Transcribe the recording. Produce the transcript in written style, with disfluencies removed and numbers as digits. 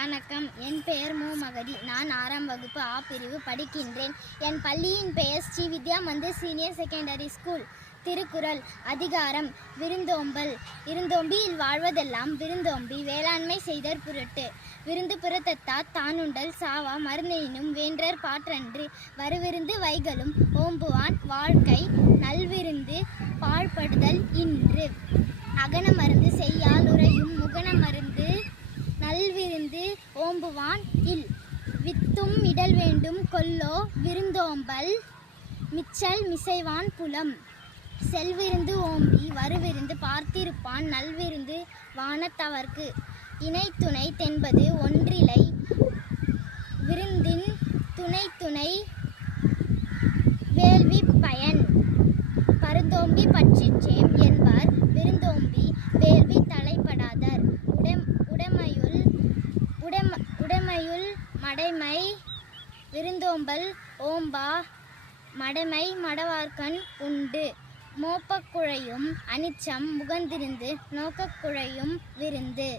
வணக்கம். என் பெயர் மு. மகதி. நான் 6ஆம் வகுப்பு ஆ பிரிவு படிக்கின்றேன். என் பள்ளியின் பெயர் Sri Vidya Mandir senior secondary school. Thirukkural. அதிகாரம் விருந்தோம்பல். இருந்தோம்பியில் வாழ்வதெல்லாம் விருந்தோம்பி வேளாண்மை செய்தற் பொருட்டு. விருந்து புறத்தத்தார் தானுண்டல் சாவா மருந்தெனினும் வேண்டற் பாற்றன்று. வருவிருந்து வைகலும் ஓம்புவான் வாழ்க்கை நல்விருந்து பாழ்படுதல் இன்று. அகன மருந்து செய்யால் உறையும் முகன மருந்து நல்விருந்து ஓம்புவான் இல். வித்தும் இடல் வேண்டும் கொல்லோ விருந்தோம்பல் மிச்சல் மிசைவான் புலம். செல்விருந்து ஓம்பி வருவிருந்து பார்த்திருப்பான் நல்விருந்து வானத்தவர்க்கு. இணைத்துணை தென்பது ஒன்றிலை விருந்தின் துணைத்துணை வேள்வி பயன். பருந்தோம்பி பற்றிற்றேம் என்பர் விருந்தோம்பி வேள்வி தலைப்படாதர். உடைமையுள் மடைமை விருந்தோம்பல் ஓம்பா மடைமை மடவார்கண் உண்டு. மோப்பக்குழையும் அனிச்சம் முகந்திருந்து நோக்கக்குழையும் விருந்து.